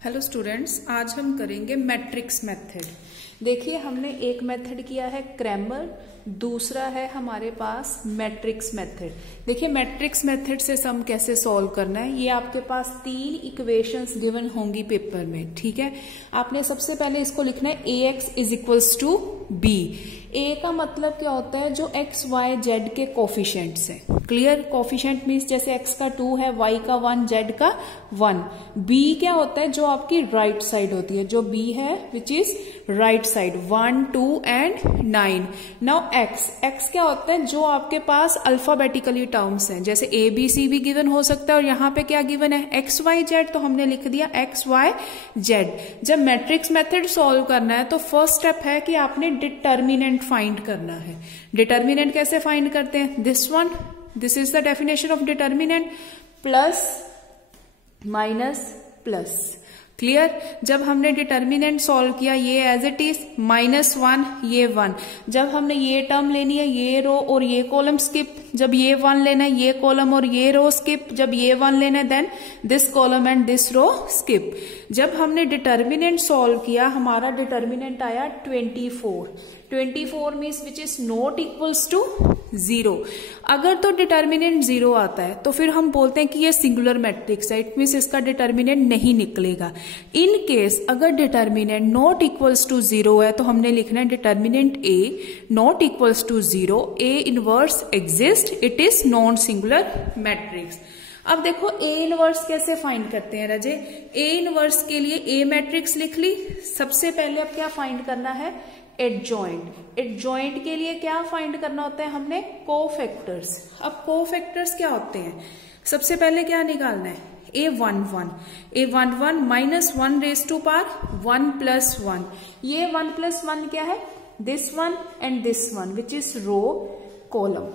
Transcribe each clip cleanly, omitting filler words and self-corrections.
Hello students, आज हम करेंगे मैट्रिक्स मेथड। देखिए, हमने एक मेथड किया है क्रैमर, दूसरा है हमारे पास मैट्रिक्स मेथड। देखिए, मैट्रिक्स मेथड से सम कैसे सॉल्व करना है, ये आपके पास 3 इक्वेशंस गिवन होंगी पेपर में। ठीक है, आपने सबसे पहले इसको लिखना है ax is equals to B. A का मतलब क्या होता है, जो एक्स वाई जेड के कोफिशिएंट्स हैं। क्लियर? कोफिशिएंट मीन्स जैसे एक्स का 2 है, वाई का 1, जेड का 1। बी क्या होता है, जो आपकी राइट साइड होती है, जो बी है which is right side, 1, 2 and 9। Now x क्या होता है, जो आपके पास अल्फाबेटिकली टर्म्स हैं, जैसे ए बी सी भी गिवन हो सकता है, और यहाँ पे क्या गिवन है, एक्स वाई जेड, तो हमने लिख दिया एक्स वाई जेड। जब मैट्रिक्स मेथड सॉल्व करना है तो फर्स्ट स्टेप है कि आपने डिटर्मिनेंट फाइंड करना है। डिटर्मिनेंट कैसे फाइंड करते हैं, this is the definition of determinant, plus minus plus. Clear? जब हमने डिटर्मिनेंट सॉल्व किया, ये एज इट इज -1, ये 1। जब हमने ये टर्म लेनी है, ये रो और ये कॉलम स्किप। जब ये 1 लेना है, ये कॉलम और ये रो स्किप। जब ये 1 लेना है, then this column and this row skip. जब हमने डिटर्मिनेंट सॉल्व किया, हमारा डिटर्मिनेंट आया 24 means which is not equals to 0। अगर तो डिटर्मिनेंट 0 आता है तो फिर हम बोलते हैं कि ये सिंगुलर मैट्रिक्स है, इट मीन्स इसका डिटर्मिनेंट नहीं निकलेगा। इन केस अगर डिटर्मिनेंट नॉट इक्वल्स टू 0 है तो हमने लिखना है determinant A not equals to 0, A inverse exist, it is non singular matrix. अब देखो, ए इनवर्स कैसे फाइंड करते हैं राजे। ए इनवर्स के लिए ए मैट्रिक्स लिख ली। सबसे पहले अब क्या फाइंड करना है, एडजॉइंट। एडजॉइंट के लिए क्या फाइंड करना होता है हमने, कोफैक्टर्स। अब कोफैक्टर्स क्या होते हैं, सबसे पहले क्या निकालना है, a11 minus 1 raise to power 1 plus 1। ये 1 प्लस 1 क्या है, this one and this one which is row column.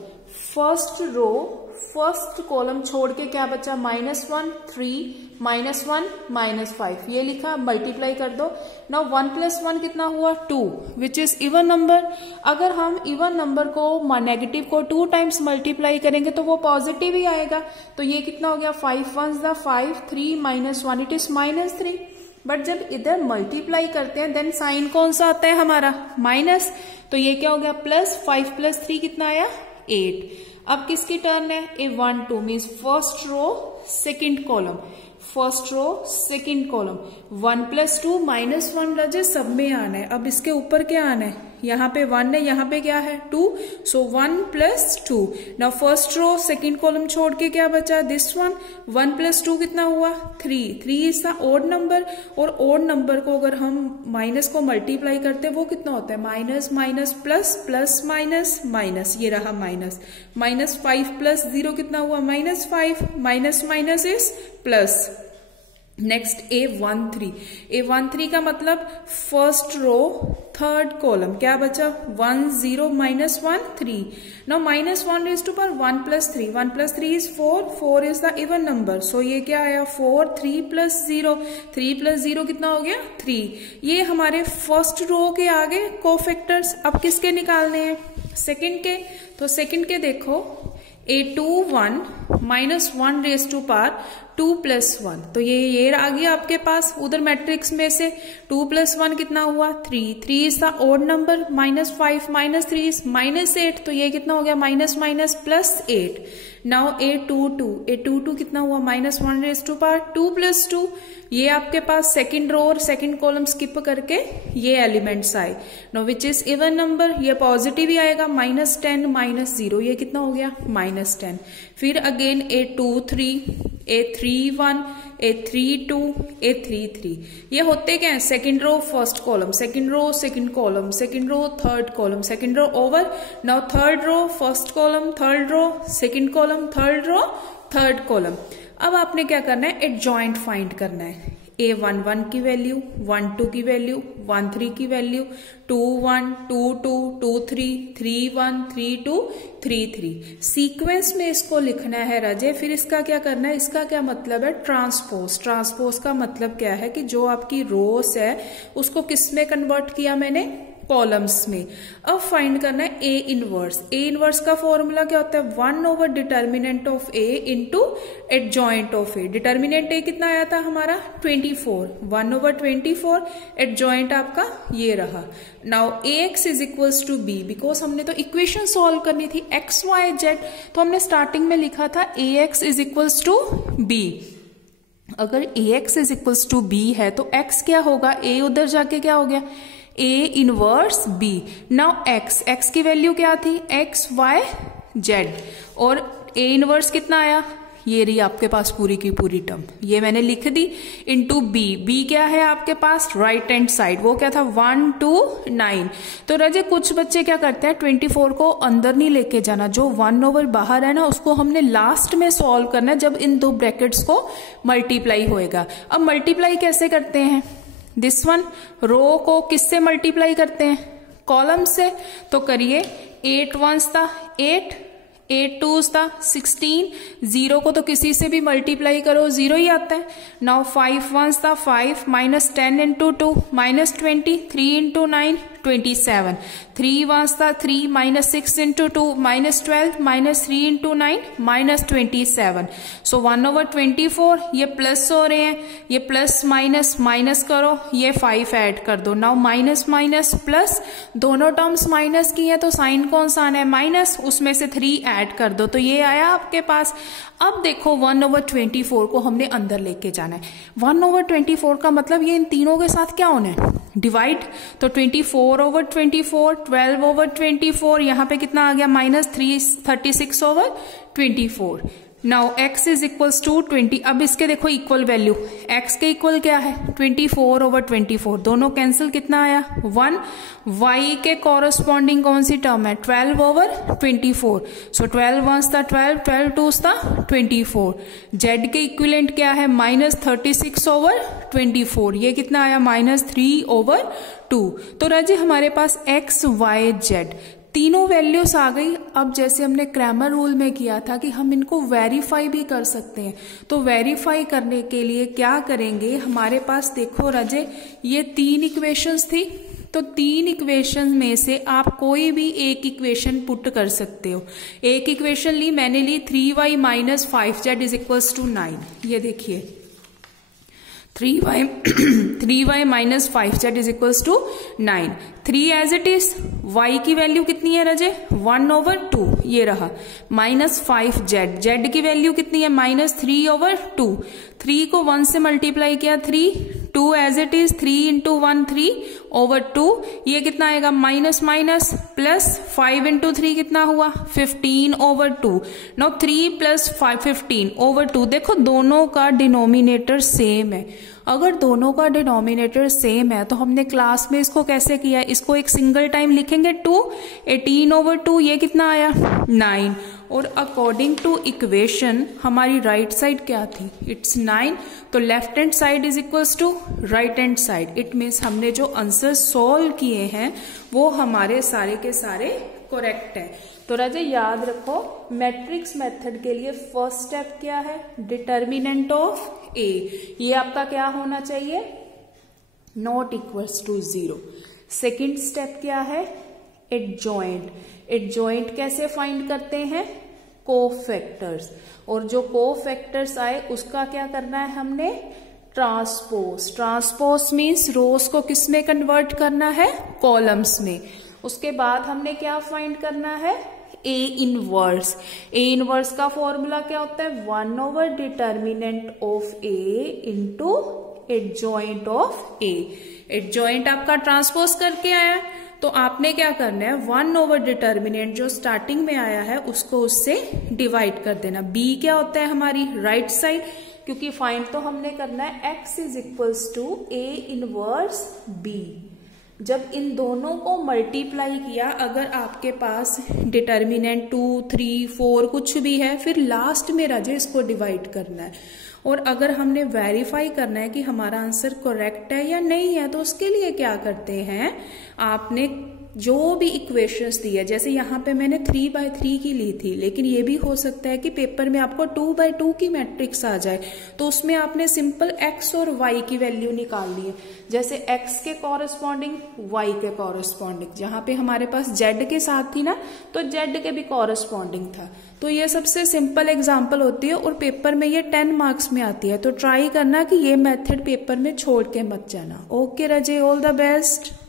First row first column छोड़ के क्या बचा, -1 3 -1 -5, ये लिखा। मल्टीप्लाई कर दो। नाउ 1 प्लस 1 कितना हुआ, 2 विच इज इवन नंबर। अगर हम इवन नंबर को नेगेटिव को 2 टाइम्स मल्टीप्लाई करेंगे तो वो पॉजिटिव ही आएगा। तो ये कितना हो गया, 5 1 5, 3 -1 इट इज -3। बट जब इधर मल्टीप्लाई करते हैं देन साइन कौन सा आता है हमारा, माइनस। तो ये क्या हो गया, प्लस 5 प्लस 3 कितना आया, 8। अब किसकी टर्न है, A12 means first row second column, first row second column. 1 plus 2 -1 रजे सब में आना है। अब इसके ऊपर क्या आना है, यहाँ पे 1 है, यहाँ पे क्या है 2, so 1 plus 2। Now first row second column छोड़ के क्या बचा, दिस वन। 1 प्लस 2 कितना हुआ, 3 इज द ओड नंबर। और ओड नंबर को अगर हम माइनस को मल्टीप्लाई करते हैं वो कितना होता है, minus minus plus plus minus minus, ये रहा माइनस। -5 प्लस 0 कितना हुआ, -5, minus minus is plus. Next A13 का मतलब फर्स्ट रो थर्ड कॉलम, क्या बचा, 1 0 -1 3। Now -1 raise to power 1 plus 3, 1 plus 3 is 4 is the even number. So ये क्या आया, 4 3 प्लस 0, 3 प्लस 0 कितना हो गया, 3। ये हमारे फर्स्ट रो के आगे कोफैक्टर्स। अब किसके निकालने हैं, सेकंड के। तो सेकंड के देखो, A21 -1 raise to power 2 plus 1, तो ये आ गया आपके पास उधर मैट्रिक्स में से। 2 प्लस 1 कितना हुआ, 3 is the odd number. -5 -3 is -8, तो ये कितना हो गया, minus minus plus 8। Now A22 कितना हुआ, -1 रेज टू पावर 2 प्लस 2। ये आपके पास सेकंड रो और सेकंड कॉलम स्किप करके ये एलिमेंट्स आए। Know which is even number, ये पॉजिटिव ही आएगा। -10 -0, ये कितना हो गया, -10। फिर again A23 A31 A32 A33, ये होते क्या है, second row first column, second row second column, second row third column, second row over. Now third row first column, third row second column, third row third column. अब आपने क्या करना है, adjoint find करना है। A11 की value, 12 की value, 13 की वैल्यू, 21 22 23 31 32 33। सीक्वेंस में इसको लिखना है राजे। फिर इसका क्या करना है, इसका क्या मतलब है, ट्रांसपोज का मतलब क्या है कि जो आपकी रोस है उसको किस में कन्वर्ट किया मैंने, कॉलम्स में। अब फाइंड करना है ए इनवर्स। ए इनवर्स का फॉर्मूला क्या होता है, 1 over determinant of A into adjoint of A. Determinant A कितना आया था हमारा 24, 1 ओवर 24, एडजॉइंट आपका ये रहा। Now A x is equals to B, because हमने तो इक्वेशन सॉल्व करनी थी एक्स वाई जेड, तो हमने स्टार्टिंग में लिखा था A x is equals to B. अगर A x is equals to B है तो एक्स क्या होगा, ए उधर जाके क्या हो गया A inverse B. Now x की वैल्यू क्या थी एक्स वाई जेड, और ए इनवर्स कितना आया, ये रही आपके पास पूरी की पूरी टर्म, ये मैंने लिख दी, इंटू बी। बी क्या है आपके पास राइट हैंड साइड, वो क्या था 1 2 9। तो राजे कुछ बच्चे क्या करते हैं 24 को अंदर नहीं लेके जाना, जो 1 ओवर बाहर है ना उसको हमने लास्ट में सॉल्व करना है जब इन दो ब्रैकेट्स को मल्टीप्लाई होएगा। अब मल्टीप्लाई कैसे करते हैं, दिस वन रो को किससे मल्टीप्लाई करते हैं, कॉलम से। तो करिए 8 1s था 8, 8 2s था 16, 0 को तो किसी से भी मल्टीप्लाई करो 0 ही आता है। नाउ 5 1s था 5, minus 10 into 2 minus 20, 3 into 9 27, 3 1s था 3, minus 6 into 2 minus 12, minus 3 into 9 minus 27। सो 1 ओवर 24, ये प्लस हो रहे हैं, ये प्लस माइनस माइनस करो, ये 5 ऐड कर दो। नाउ माइनस माइनस प्लस, दोनों टर्म्स माइनस की है तो साइन कौन सा आना है माइनस, उसमें से 3 ऐड कर दो तो ये आया आपके पास। अब देखो 1 ओवर 24 को हमने अंदर लेके जाना है। 1 ओवर 24 का मतलब ये इन तीनों के साथ क्या होना है डिवाइड, तो 24 ओवर 24, 12 ओवर 24, यहाँ पे कितना आ गया minus 36 over 24। Now x is equals to 20। अब इसके देखो इक्वल वैल्यू, x के इक्वल क्या है 24 ओवर 24, दोनों कैंसिल, कितना आया 1। y के कॉरस्पॉन्डिंग कौन सी टर्म है 12 ओवर 24, सो 12 1s था 12, 12 2s था 24। z के इक्विलेंट क्या है माइनस 36 ओवर 24, ये कितना आया माइनस 3 ओवर 2। तो राजी हमारे पास x y z तीनों वैल्यूज आ गई। अब जैसे हमने क्रैमर रूल में किया था कि हम इनको वेरीफाई भी कर सकते हैं, तो वेरीफाई करने के लिए क्या करेंगे, हमारे पास देखो राजे ये 3 इक्वेशंस थी, तो 3 इक्वेशन में से आप कोई भी एक इक्वेशन पुट कर सकते हो। एक इक्वेशन ली मैंने, ली 3y minus 5z is equals to 9। ये देखिए 3y minus 5z is equals to 9। 3 as it is, y की वैल्यू कितनी है रजे 1 ओवर 2, ये रहा, माइनस 5z, z की वैल्यू कितनी है माइनस 3 ओवर 2। 3 को 1 से मल्टीप्लाई किया 3, 2 as it is, 3 into 1 3 over 2, ये कितना आएगा माइनस माइनस प्लस 5 इंटू 3 कितना हुआ 15 ओवर 2। नाउ 3 प्लस 15 ओवर 2, देखो दोनों का डिनोमिनेटर सेम है। अगर दोनों का डिनोमिनेटर सेम है तो हमने क्लास में इसको कैसे किया, इसको एक सिंगल टाइम लिखेंगे 2, 18 ओवर 2, ये कितना आया 9। और अकॉर्डिंग टू इक्वेशन हमारी राइट साइड क्या थी, इट्स 9, तो left hand side is equals to right hand side. It means हमने जो आंसर सॉल्व किए हैं वो हमारे सारे के सारे करेक्ट है। तो राजे याद रखो मैट्रिक्स मेथड के लिए फर्स्ट स्टेप क्या है, डिटर्मिनेंट ऑफ ए, ये आपका क्या होना चाहिए not equals to 0। Second step क्या है एडजॉइंट। एडजॉइंट कैसे फाइंड करते हैं, कोफैक्टर्स, और जो कोफैक्टर्स आए उसका क्या करना है हमने ट्रांसपोज। ट्रांसपोज मीन्स रोज को किस में कन्वर्ट करना है कॉलम्स में। उसके बाद हमने क्या फाइंड करना है ए इनवर्स। ए इनवर्स का फॉर्मूला क्या होता है 1 over determinant of A into adjoint of A. Adjoint आपका ट्रांसपोज करके आया तो आपने क्या करना है 1 ओवर डिटर्मिनेंट जो स्टार्टिंग में आया है उसको उससे डिवाइड कर देना। बी क्या होता है हमारी राइट साइड, क्योंकि फाइंड तो हमने करना है x is equals to A inverse B. जब इन दोनों को मल्टीप्लाई किया, अगर आपके पास डिटर्मिनेंट 2 3 4 कुछ भी है, फिर लास्ट में राजे इसको डिवाइड करना है। और अगर हमने वेरीफाई करना है कि हमारा आंसर करेक्ट है या नहीं है, तो उसके लिए क्या करते हैं आपने जो भी इक्वेशंस दी है, जैसे यहाँ पे मैंने 3/3 की ली थी, लेकिन ये भी हो सकता है कि पेपर में आपको 2/2 की मैट्रिक्स आ जाए, तो उसमें आपने सिंपल x और y की वैल्यू निकालनी है। जैसे x के कॉरेस्पॉन्डिंग y के कॉरेस्पॉन्डिंग, जहाँ पे हमारे पास z के साथ थी ना, तो z के भी कॉरेस्पॉन्डिंग था। तो ये सबसे सिंपल एग्जाम्पल होती है और पेपर में ये 10 मार्क्स में आती है। तो ट्राई करना कि ये मेथड पेपर में छोड़ के मत जाना। Okay Raje, all the best.